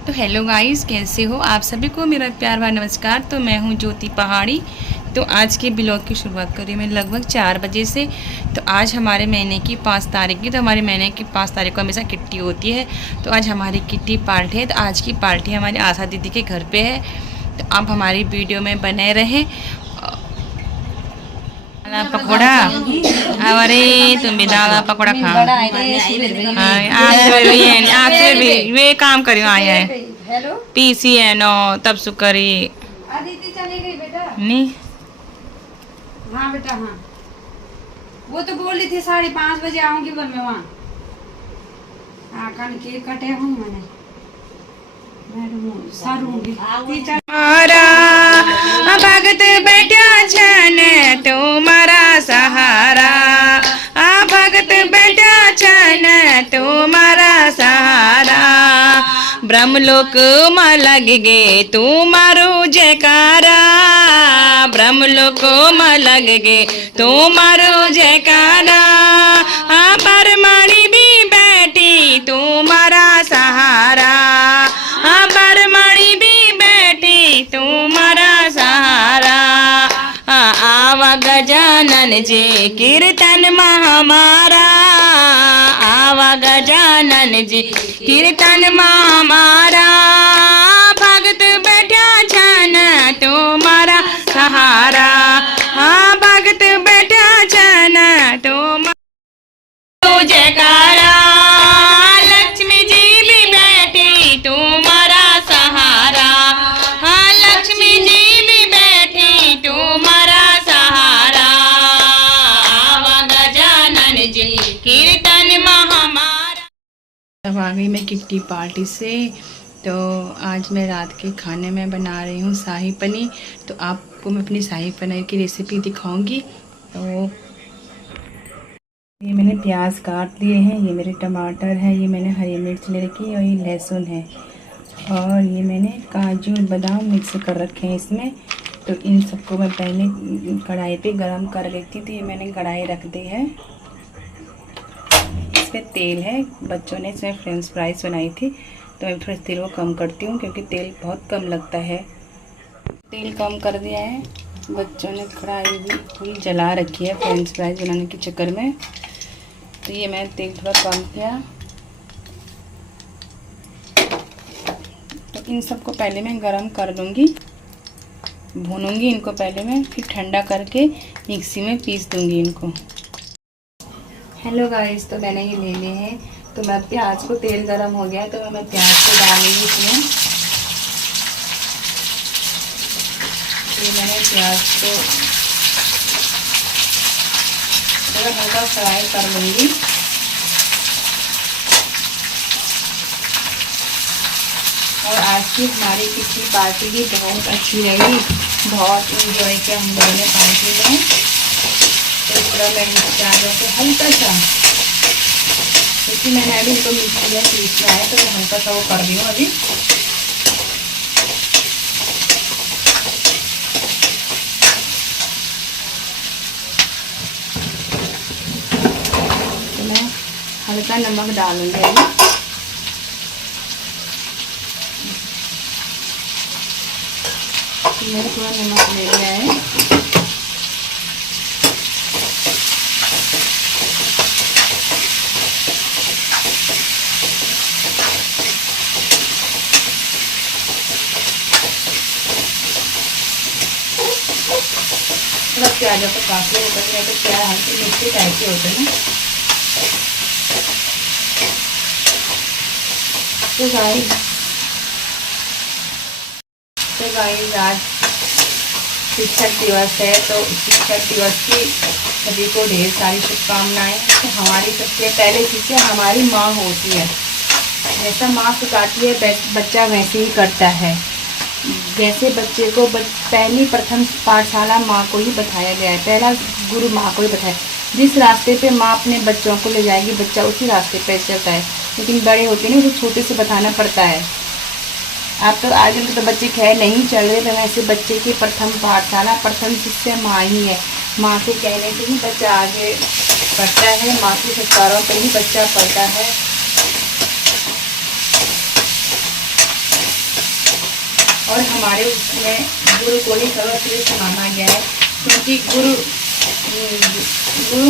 तो hello guys, कैसे हो आप सभी को मेरा प्यार भरा नमस्कार। तो मैं हूं ज्योति पहाड़ी। तो आज के ब्लॉग की शुरुआत करी मैंने लगभग 4 बजे से। तो आज हमारे महीने की 5 तारीख की, तो हमारे महीने की 5 तारीख को हमेशा किट्टी होती है। तो आज हमारी किट्टी पार्टी है। तो आज की पार्टी हमारी आशा दीदी के घर पे है। तो आप हमारी वीडियो में बने रहें। दाला पकौड़ा, अरे तुम भी दाला पकौड़ा खा। आपसे भी वे काम करियो आया है पीसी है नो तब सुकरी अदिति चली गई बेटा। नहीं। हाँ बेटा हाँ, वो तो बोल रही थी 5:30 बजे आऊंगी बोल मैं वहाँ। हाँ कल केक कटे हूँ मैंने भगत बैठा छन तुम्हारा सहारा, भगत बैठा छन तुम्हारा सहारा। ब्रह्मलोक में लग गे तुम्हारो जयकारा, ब्रह्मलोक में लग गे तुम्हारो जयकारा। बरमणि भी बैठी तुम्हारा सहारा, बरमणि भी बैठी तुम्हारा सहारा। आवा गजानन जी कीर्तन में हमारा, आवा गजानन जी कीर्तन में हमारा। भगत बैठा छन तुम्हारा सहारा, भगत बैठा छन तुम्हारा जयकारा। लक्ष्मी जी भी बैठी तुम्हारा सहारा, लक्ष्मी जी भी बैठी तुम्हारा सहारा। आवा गजानन जी कीर्तन में हमारा। अब आ गई मैं किट्टी पार्टी से। तो आज मैं रात के खाने में बना रही हूँ शाही पनीर। तो आपको मैं अपनी शाही पनीर की रेसिपी दिखाऊंगी। तो ये मैंने प्याज काट लिए हैं, ये मेरे टमाटर है, ये मैंने हरी मिर्च ले रखी है और ये लहसुन है, और ये मैंने काजू और बादाम मिक्स कर रखे हैं इसमें। तो इन सबको मैं पहले कढ़ाई पे गरम कर लेती थी। तो ये मैंने कढ़ाई रख दी है, इसमें तेल है। बच्चों ने इसमें फ्रेंच फ्राइज बनाई थी, तो मैं थोड़ा तेल को कम करती हूँ क्योंकि तेल बहुत कम लगता है। तेल कम कर दिया है। बच्चों ने कढ़ाई भी पूरी जला रखी है फ्रेंच फ्राइज बनाने के चक्कर में। तो ये मैंने तेल थोड़ा कम किया। तो इन सबको पहले मैं गरम कर लूँगी, भूनूंगी इनको पहले मैं, फिर ठंडा करके मिक्सी में पीस दूँगी इनको। हेलो गाइस, तो मैंने ये ले लिए हैं। तो मैं प्याज को, तेल गरम हो गया है तो मैं प्याज को डालूंगी इसमें। ये मैंने प्याज को थोड़ा हल्का फ्राई कर लूँगी। और आज की हमारी किट्टी पार्टी भी बहुत अच्छी रही, बहुत इंजॉय किया हम लोगों ने पार्टी में। तो थोड़ा मैं प्याजों को हल्का सा, क्योंकि मैंने अभी इनको मिक्सी में पीसना है तो मैं हल्का सा वो कर रही हूँ अभी। तो मैं हल्का नमक डालूंगी अभी। मैंने थोड़ा नमक ले लिया है। थोड़ा प्याजों को काफी होता है, तो प्याज हल्के मिर्ची टाइप के होते हैं ना। तो गाइस आज शिक्षक दिवस है, तो शिक्षक दिवस की सभी को ढेर सारी शुभकामनाएं। तो हमारी सबसे पहले शिक्षक हमारी माँ होती है। जैसा माँ सिखाती है बच्चा वैसे ही करता है। जैसे बच्चे को पहली प्रथम पाठशाला माँ को ही बताया गया है, पहला गुरु माँ को ही बताया। जिस रास्ते पे माँ अपने बच्चों को ले जाएगी बच्चा उसी रास्ते पे चलता है। लेकिन बड़े होते नहीं, उसे छोटे से बताना पड़ता है। आप तो आजकल के तो बच्चे खैर नहीं चल रहे, तो वैसे बच्चे की प्रथम पाठशाला, प्रथम शिष्य माँ ही है। माँ के कहने से ही बच्चा आगे बढ़ता है, माँ के संस्कारों पर ही बच्चा पढ़ता है। और हमारे उसमें गुरु को ही सर्वश्रेष्ठ माना गया है, क्योंकि गुरु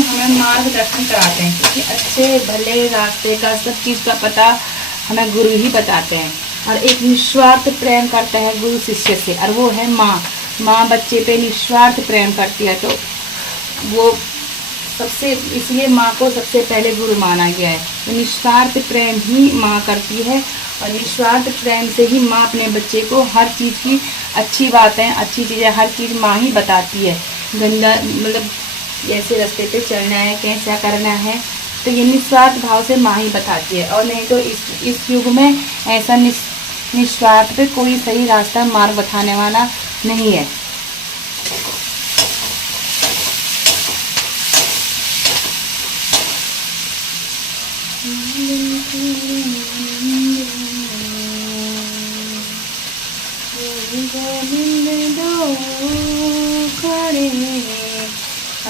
हमें मार्गदर्शन कराते हैं, क्योंकि अच्छे भले रास्ते का सब चीज़ का पता हमें गुरु ही बताते हैं। और एक निस्वार्थ प्रेम करता है गुरु शिष्य से, और वो है माँ बच्चे पे निस्वार्थ प्रेम करती है। तो वो सबसे, इसलिए माँ को सबसे पहले गुरु माना गया है। तो निस्वार्थ प्रेम ही माँ करती है, और निस्वार्थ प्रेम से ही माँ अपने बच्चे को हर चीज़ की अच्छी बातें, अच्छी चीज़ें, हर चीज़ माँ ही बताती है। गंदा मतलब जैसे रास्ते पे चलना है, कैसा करना है, तो ये निस्वार्थ भाव से माँ ही बताती है। और नहीं तो इस युग में ऐसा निस्वार्थ पे कोई सही रास्ता मार्ग बताने वाला नहीं है।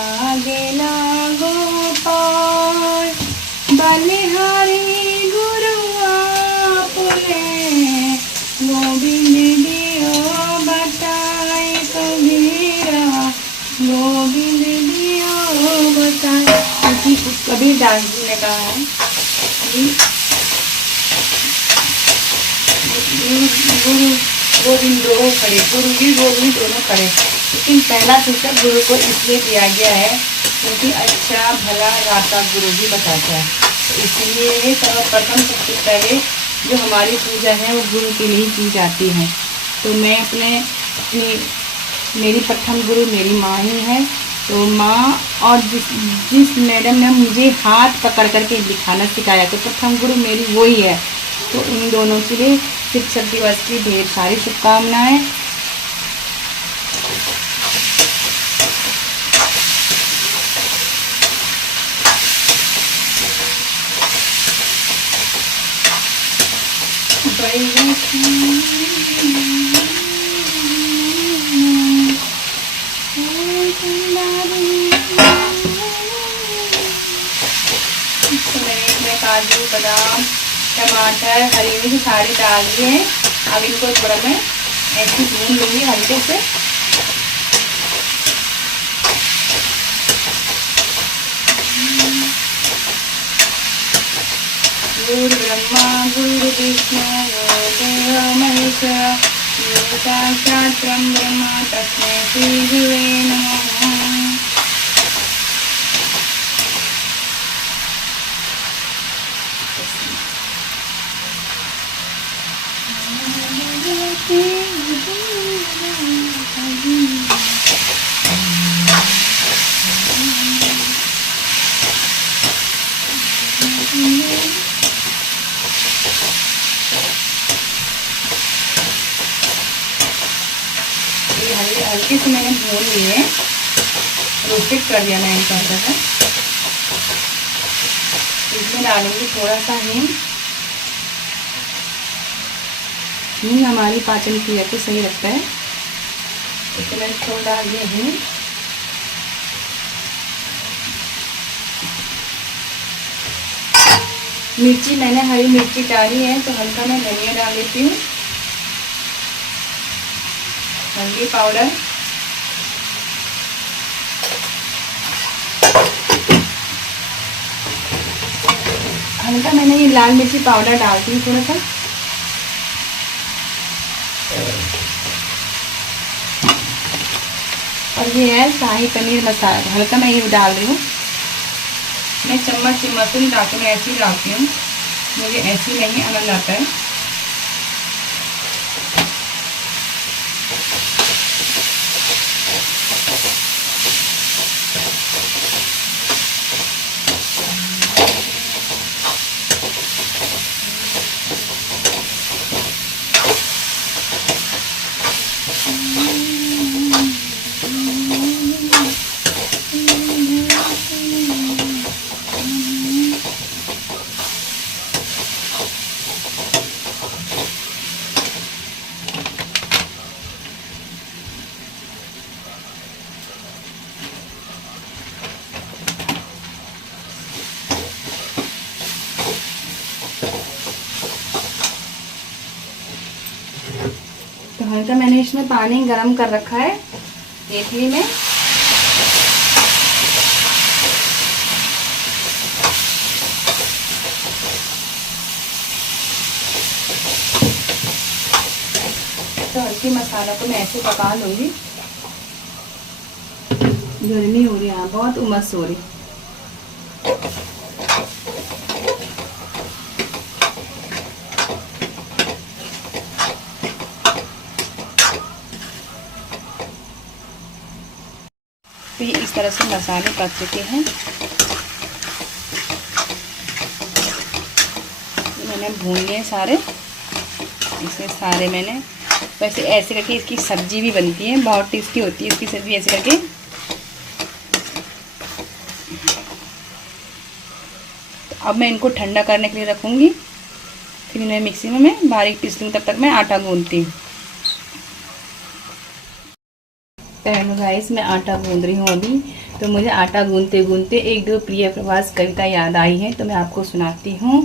आगे लागो पार बलिहारी गुरु आपने, गोविंद दियो बताए कबीरा, गोविंद दियो बताए। क्योंकि कबीर दास जी ने कहा है कि गुरु गोविंदो खड़े, गुरु जी गोविंद दोनों खड़े। लेकिन पहला सूचक गुरु को इसलिए दिया गया है क्योंकि अच्छा भला रास्ता गुरु जी बताता है। तो इसलिए सर्वप्रथम सबसे पहले जो हमारी पूजा है वो गुरु के लिए की जाती है। तो मैं मेरी प्रथम गुरु मेरी माँ ही है। तो माँ और जिस मैडम ने मुझे हाथ पकड़ करके लिखाना सिखाया, तो प्रथम गुरु मेरी वो ही है। तो इन दोनों के लिए शिक्षक दिवस की ढेर सारी शुभकामनाएं। काजू बादाम टमाटर हरी मिर्च सारी डाल दिए हैं। अब इनको थोड़ा मैं ऐसे भून लूँगी हल्के से। गुरु ब्रह्मा गुरु विष्णु गुरुदेव महेश्वरा, गुरु साक्षात् ब्रह्मा तस्मै श्री गुरुवे नमः। हल्के से मैंने भून लिए, रोस्टेड कर दिया मैंने इनको हल्का सा। इसमें डालूंगी थोड़ा सा हींग। हींग हमारी पाचन क्रिया को सही रखता है, इसमें मैंने थोड़ा डाल दिया हींग। मिर्ची मैंने हरी मिर्ची डाली है, तो हल्का मैं धनिया डाल देती हूँ। हल्दी पाउडर, हल्का मैंने ये लाल मिर्ची पाउडर डालती हूँ थोड़ा सा। और ये है शाही पनीर मसाला, हल्का मैं ये डाल रही हूँ। मैं चम्मच से नहीं डालती, मैं ऐसे ही डालती हूँ, मुझे ऐसे ही नहीं आनंद आता है। तो हल्का मैंने इसमें पानी गरम कर रखा है केतली में। तो हल्की मसाला को मैं ऐसे पका लूँगी। गर्मी हो रही है, बहुत उमस हो रही। तो ये इस तरह से मसाले पक चुके हैं। मैंने भून लिए सारे, इसमें सारे मैंने, वैसे ऐसे करके इसकी सब्जी भी बनती है, बहुत टेस्टी होती है इसकी सब्जी ऐसे करके। तो अब मैं इनको ठंडा करने के लिए रखूँगी, फिर इन्हें मिक्सी में मैं बारीक पीस लूँ, तब तक मैं आटा गूंदती हूँ। तो गाइस मैं आटा गूंद रही हूँ अभी। तो मुझे आटा गूंदते गूंदते एक दो प्रिय प्रवास कविता याद आई है, तो मैं आपको सुनाती हूँ।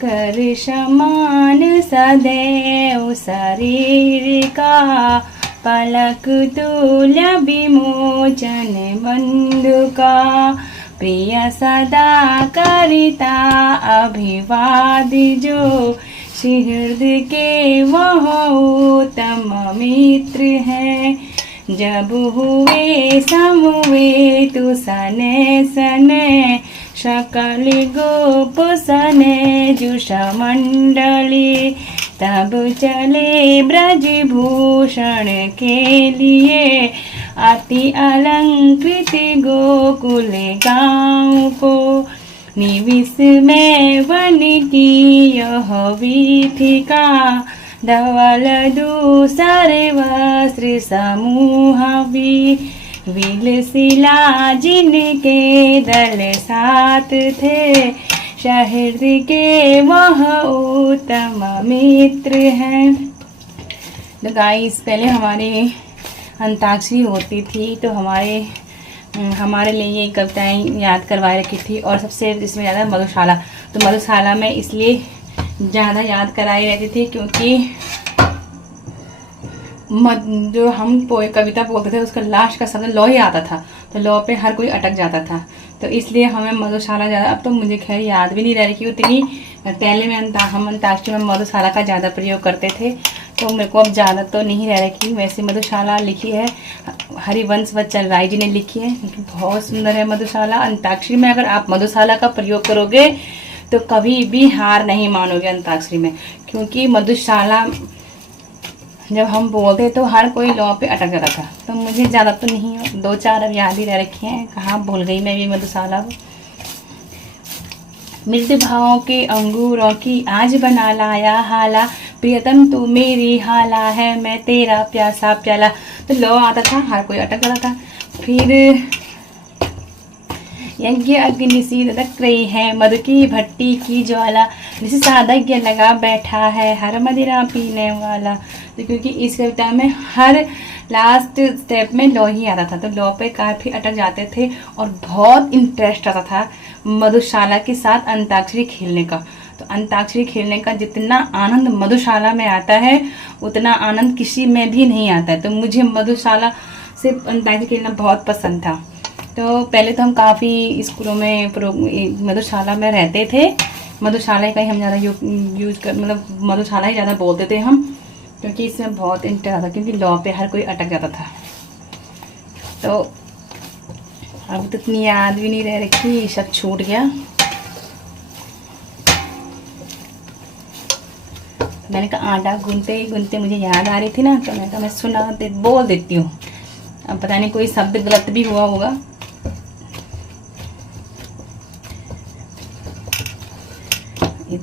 कर समान सदैव शरीर का, पलक तुल्य विमोचन बंधु का, प्रिय सदा करिता अभिवाद जो, हृदय के वह उत्तम मित्र है। जब हुए समवे तु सने सने, सकल गोप सने जुष मंडली, तब चले ब्रज भूषण के लिए, अति अलंकृत गोकुल गाँव को, निविस में वन की यह वीथिका, धवल दूसर वस्त्र समूह विलसिला जिनके दल साथ थे, शहर के वह उत्तम मित्र हैं। तो गाइस पहले हमारी अंताक्षरी होती थी, तो हमारे लिए ये कविताएं याद करवा रखी थी। और सबसे इसमें ज़्यादा मधुशाला, तो मधुशाला में इसलिए ज़्यादा याद कराई रहती थी क्योंकि जो हम कविता बोलते थे उसका लास्ट का शब्द लौ ही आता था, तो लौ पे हर कोई अटक जाता था, तो इसलिए हमें मधुशाला ज़्यादा, अब तो मुझे खैर याद भी नहीं रह रही कि उतनी, पहले में हम अंताक्षरी में मधुशाला का ज़्यादा प्रयोग करते थे, तो मेरे को अब ज़्यादा तो नहीं रह रही। वैसे मधुशाला लिखी है हरिवंश वत्सल राय जी ने लिखी है, बहुत सुंदर है मधुशाला। अंताक्षरी में अगर आप मधुशाला का प्रयोग करोगे तो कभी भी हार नहीं मानोगे अंताक्षरी में, क्योंकि मधुशाला जब हम बोलते तो हर कोई लौ पे अटक जाता था। तो मुझे ज़्यादा तो नहीं, दो चार अब याद ही रह रखी हैं, कहाँ भूल गई मैं भी मधुशाला। मृद भावों के अंगूरों की आज बना लाया हाला, प्रियतम तू मेरी हाला है, मैं तेरा प्यासा प्याला। तो लौ आता था, हर कोई अटक जाता था। फिर यज्ञ अग्नि सी धधक रही है, मधु की भट्टी की ज्वाला, जिसे साधज्ञ लगा बैठा है, हर मदिरा पीने वाला। तो क्योंकि इस कविता में हर लास्ट स्टेप में लौ ही आता था, तो लौ पे काफ़ी अटक जाते थे और बहुत इंटरेस्ट आता था मधुशाला के साथ अंताक्षरी खेलने का। तो अंताक्षरी खेलने का जितना आनंद मधुशाला में आता है उतना आनंद किसी में भी नहीं आता है। तो मुझे मधुशाला से अंताक्षरी खेलना बहुत पसंद था। तो पहले तो हम काफ़ी स्कूलों में मधुशाला में रहते थे, मधुशाला का ही हम ज़्यादा यूज कर, मतलब मधुशाला ही ज़्यादा बोलते थे हम, क्योंकि इसमें बहुत इंटरेस्ट था, क्योंकि लौ पे हर कोई अटक जाता था। तो अब तो इतनी याद भी नहीं रह रखी, सब छूट गया। मैंने कहा आटा गूंथते गूंथते मुझे याद आ रही थी ना, तो मैंने कहा मैं बोल देती हूँ। अब पता नहीं कोई शब्द गलत भी हुआ होगा।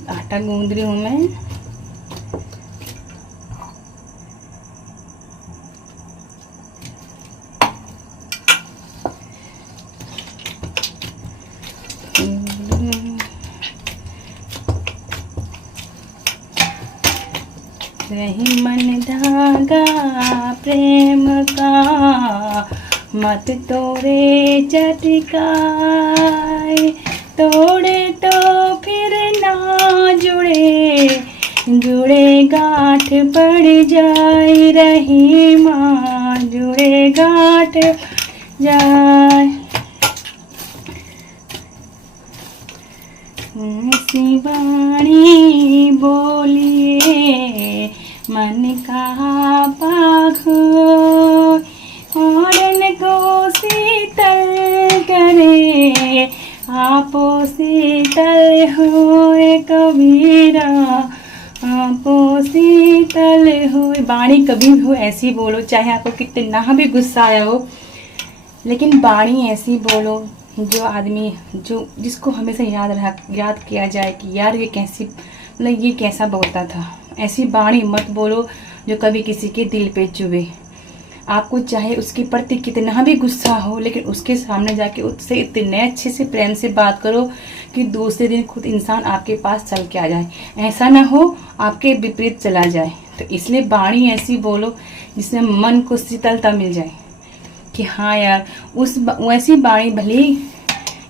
आटा गूंद रही हूँ मैं। रही मन धागा प्रेम का, मत तोड़े चटकाए, तोड़े तो फिर ना जुड़े, जुड़े गांठ पड़ जाए रही माँ, जुड़े गांठ जाए। ऐसी वाणी बोलिए मन का पाखो, औरन को शीतल करे, आपो शीतल होए कबीरा, आपो शीतल होए। वाणी कभी भी हो ऐसी बोलो, चाहे आपको कितना भी गुस्सा आया हो, लेकिन वाणी ऐसी बोलो जो आदमी, जो जिसको हमेशा याद किया जाए कि यार ये कैसी, मतलब ये कैसा बोलता था। ऐसी वाणी मत बोलो जो कभी किसी के दिल पे चुभे। आपको चाहे उसके प्रति कितना भी गुस्सा हो, लेकिन उसके सामने जाके उससे इतने अच्छे से प्रेम से बात करो कि दूसरे दिन खुद इंसान आपके पास चल के आ जाए। ऐसा ना हो आपके विपरीत चला जाए। तो इसलिए वाणी ऐसी बोलो जिसमें मन को शीतलता मिल जाए कि हाँ यार, वैसी वाणी भले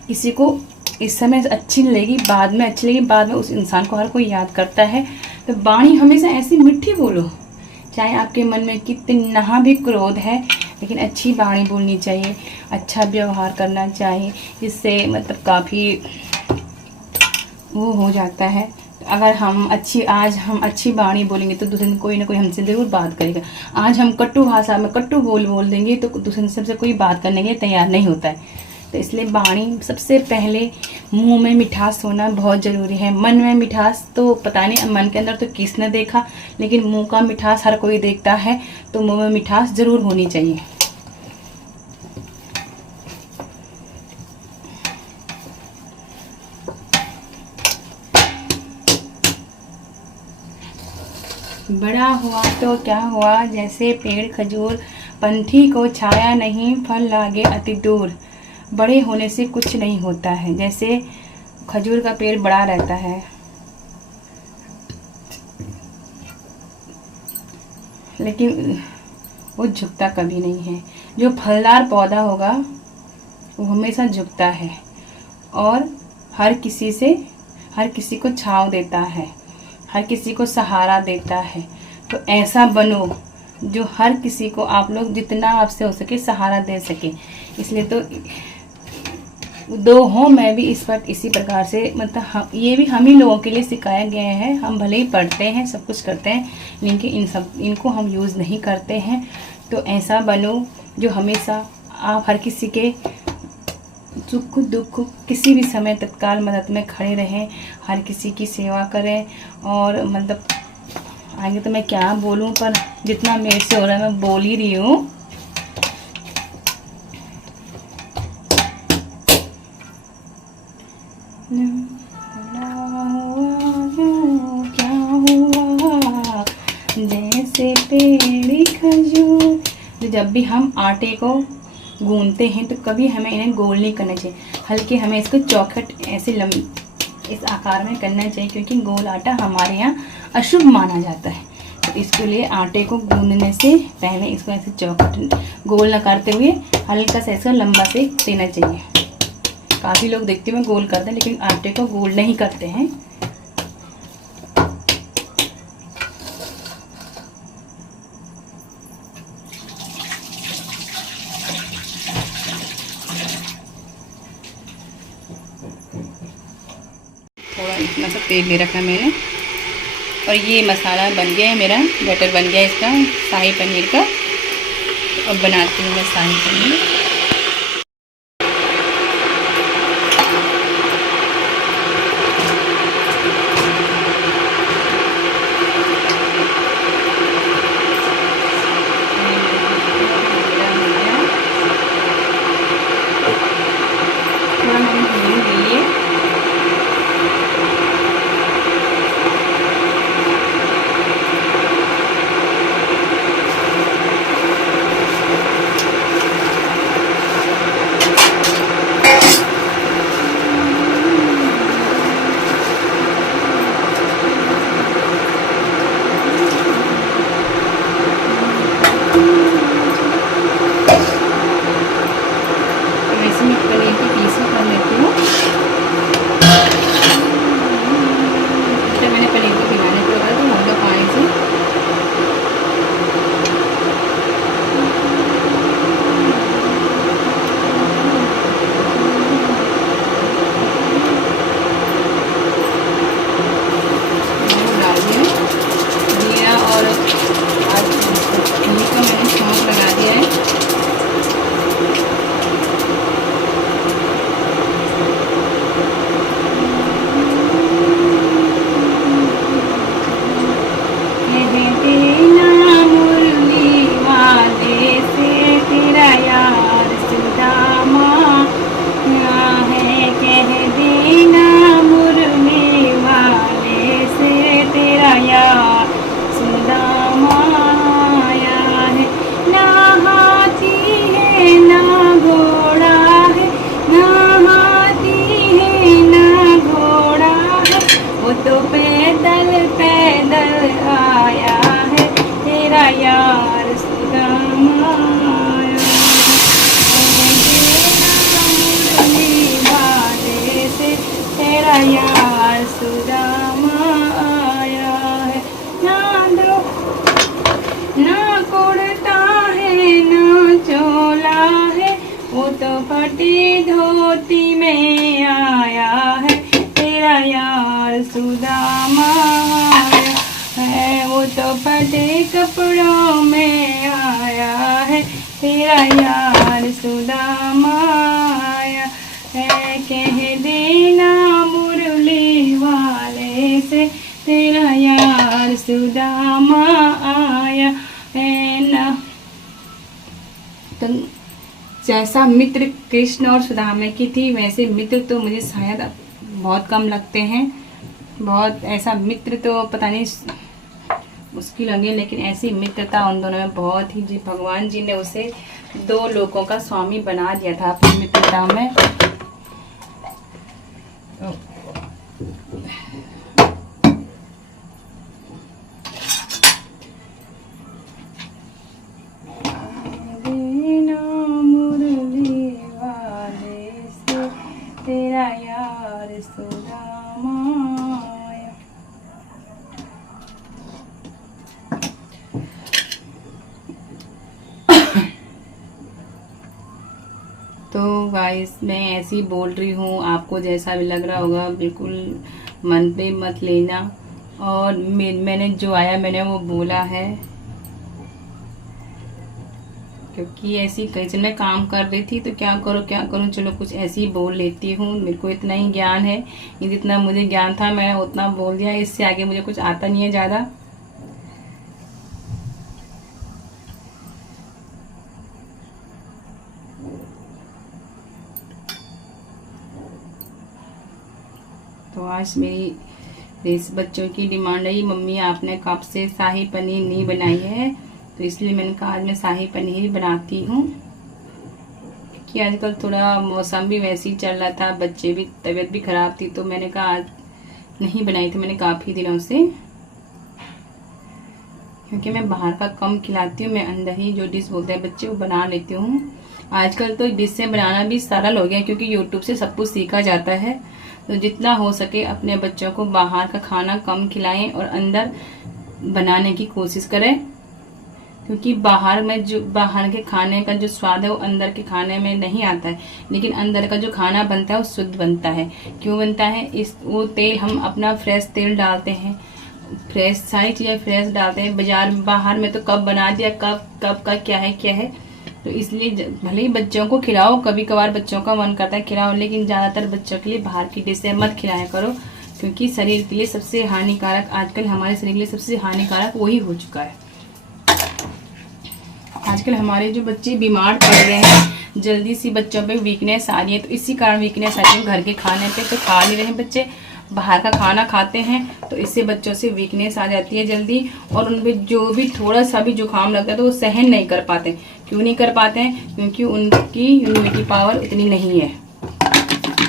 किसी को इस समय अच्छी लगेगी, बाद में अच्छी लगेगी, बाद में उस इंसान को हर कोई याद करता है। तो वाणी हमेशा ऐसी मीठी बोलो, चाहे आपके मन में कितना भी क्रोध है, लेकिन अच्छी वाणी बोलनी चाहिए, अच्छा व्यवहार करना चाहिए, जिससे मतलब काफ़ी वो हो जाता है। अगर आज हम अच्छी वाणी बोलेंगे तो दूसरे दिन कोई ना कोई हमसे ज़रूर बात करेगा। आज हम कटु भाषा में कटु बोल देंगे तो दूसरे दिन सबसे कोई बात करने के लिए तैयार नहीं होता है। तो इसलिए वाणी सबसे पहले मुंह में मिठास होना बहुत ज़रूरी है। मन में मिठास तो पता नहीं मन के अंदर तो किसने देखा, लेकिन मुंह का मिठास हर कोई देखता है, तो मुंह में मिठास ज़रूर होनी चाहिए। बड़ा हुआ तो क्या हुआ, जैसे पेड़ खजूर, पंथी को छाया नहीं, फल लागे अति दूर। बड़े होने से कुछ नहीं होता है। जैसे खजूर का पेड़ बड़ा रहता है, लेकिन वो झुकता कभी नहीं है। जो फलदार पौधा होगा वो हमेशा झुकता है और हर किसी को छांव देता है, हर किसी को सहारा देता है। तो ऐसा बनो जो हर किसी को आप लोग जितना आपसे हो सके सहारा दे सके। इसलिए तो दो हों, मैं भी इसी प्रकार से, मतलब ये भी हम ही लोगों के लिए सिखाया गया है। हम भले ही पढ़ते हैं, सब कुछ करते हैं, लेकिन इनको हम यूज़ नहीं करते हैं। तो ऐसा बनो जो हमेशा आप हर किसी के सुख दुख किसी भी समय तत्काल मदद में खड़े रहें, हर किसी की सेवा करें। और मतलब आगे तो मैं क्या बोलूं, पर जितना मेरे से हो रहा है मैं बोल ही रही हूँ। क्या हुआ जैसे पेड़ खजूर। तो जब भी हम आटे को गूंथते हैं तो कभी हमें इन्हें गोल नहीं करना चाहिए, हल्के हमें इसको चौखट ऐसे इस आकार में करना चाहिए, क्योंकि गोल आटा हमारे यहाँ अशुभ माना जाता है। तो इसके लिए आटे को गूंदने से पहले इसको ऐसे चौखट गोल न करते हुए हल्का सा इसका लंबा से देना चाहिए। काफ़ी लोग देखते हुए गोल करते हैं, लेकिन आटे को गोल नहीं करते हैं। थोड़ा इतना सा तेल ले रखा मैंने, और ये मसाला बन गया है मेरा, बैटर बन गया है इसका शाही पनीर का। अब बनाती हूँ मैं शाही पनीर। थोड़ा मैंने हींग ली है, फटे धोती में आया है तेरा यार सुदामा आया है, वो तो फटे कपड़ों में आया है तेरा यार सुदामा आया है। कह देना मुरली वाले से तेरा यार सुदामा आया है ना। तो जैसा मित्र कृष्ण और सुदामा की थी, वैसे मित्र तो मुझे शायद बहुत कम लगते हैं। बहुत ऐसा मित्र तो पता नहीं मुश्किल लगे, लेकिन ऐसी मित्रता उन दोनों में बहुत ही, जी भगवान जी ने उसे 2 लोकों का स्वामी बना दिया था अपनी मित्रता में। मुरली वाले से तेरा यार सुदामा आया। तो गाइस मैं ऐसे ही बोल रही हूँ, आपको जैसा भी लग रहा होगा बिल्कुल मन पे मत लेना। और मैंने जो आया मैंने वो बोला है, क्योंकि ऐसी कहीं मैं काम कर रही थी तो क्या करूँ, चलो कुछ ऐसे ही बोल लेती हूँ। मेरे को इतना ही ज्ञान है, जितना मुझे ज्ञान था मैंने उतना बोल दिया, इससे आगे मुझे कुछ आता नहीं है ज़्यादा। तो आज मेरी बच्चों की डिमांड है, मम्मी आपने कब से शाही पनीर नहीं बनाई है, तो इसलिए मैंने कहा आज मैं शाही पनीर बनाती हूँ। कि आजकल थोड़ा मौसम भी वैसे ही चल रहा था, बच्चे भी तबीयत भी ख़राब थी, तो मैंने कहा आज नहीं बनाई थी मैंने काफ़ी दिनों से। क्योंकि मैं बाहर का कम खिलाती हूँ, मैं अंदर ही जो डिश बोलते हैं बच्चे वो बना लेती हूँ। आजकल तो डिश से बनाना भी सरल हो गया, क्योंकि यूट्यूब से सब कुछ सीखा जाता है। तो जितना हो सके अपने बच्चों को बाहर का खाना कम खिलाएं और अंदर बनाने की कोशिश करें, क्योंकि बाहर के खाने का जो स्वाद है वो अंदर के खाने में नहीं आता है। लेकिन अंदर का जो खाना बनता है वो शुद्ध बनता है। क्यों बनता है? वो तेल हम अपना फ्रेश तेल डालते हैं, फ्रेश सारी चीज़ें फ्रेश डालते हैं। बाहर में तो कब बना दिया, कब का क्या है। तो इसलिए भले ही बच्चों को खिलाओ, कभी कभार बच्चों का मन करता है खिलाओ, लेकिन ज़्यादातर बच्चों के लिए बाहर की डिशें मत खिलाया करो, क्योंकि शरीर के लिए सबसे हानिकारक, आजकल हमारे शरीर के लिए सबसे हानिकारक वही हो चुका है। आजकल हमारे जो बच्चे बीमार पड़ रहे हैं, जल्दी सी बच्चों पे वीकनेस आ रही है, तो इसी कारण वीकनेस आ रही है। घर के खाने पे तो खा नहीं रहे हैं बच्चे, बाहर का खाना खाते हैं, तो इससे बच्चों से वीकनेस आ जाती है जल्दी। और उनमें जो भी थोड़ा सा भी जुकाम लगता है तो वो सहन नहीं कर पाते। क्यों नहीं कर पाते हैं? क्योंकि उनकी इम्यूनिटी पावर उतनी नहीं है।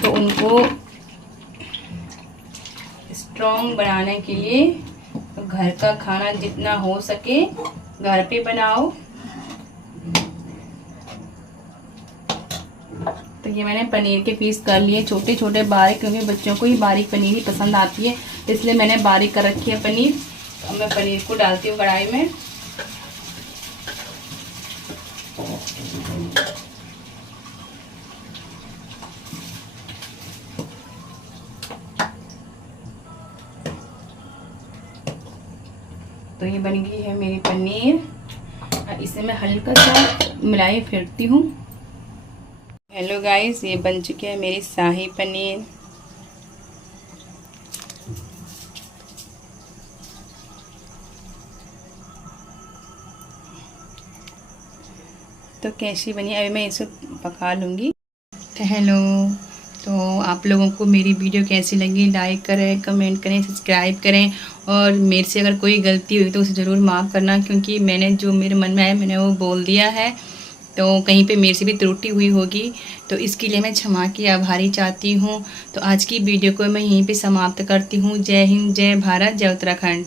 तो उनको स्ट्रॉन्ग बनाने के लिए तो घर का खाना जितना हो सके घर पे बनाओ। तो ये मैंने पनीर के पीस कर लिए छोटे छोटे बारीक, क्योंकि बच्चों को ही बारीक पनीर ही पसंद आती है, इसलिए मैंने बारीक कर रखी है पनीर। अब मैं पनीर को डालती हूँ कढ़ाई में। तो ये बन गई है मेरी पनीर। इसे मैं हल्का सा मिलाई फिरती हूँ। हेलो गाइस, ये बन चुकी है मेरी शाही पनीर। तो कैसी बनी, अभी मैं इसे पका लूँगी। तो हेलो, तो आप लोगों को मेरी वीडियो कैसी लगी, लाइक करें, कमेंट करें, सब्सक्राइब करें। और मेरे से अगर कोई गलती हुई तो उसे ज़रूर माफ़ करना, क्योंकि मैंने जो मेरे मन में आया मैंने वो बोल दिया है। तो कहीं पे मेरे से भी त्रुटि हुई होगी, तो इसके लिए मैं क्षमा की आभारी चाहती हूँ। तो आज की वीडियो को मैं यहीं पे समाप्त करती हूँ। जय हिंद, जय भारत, जय उत्तराखंड।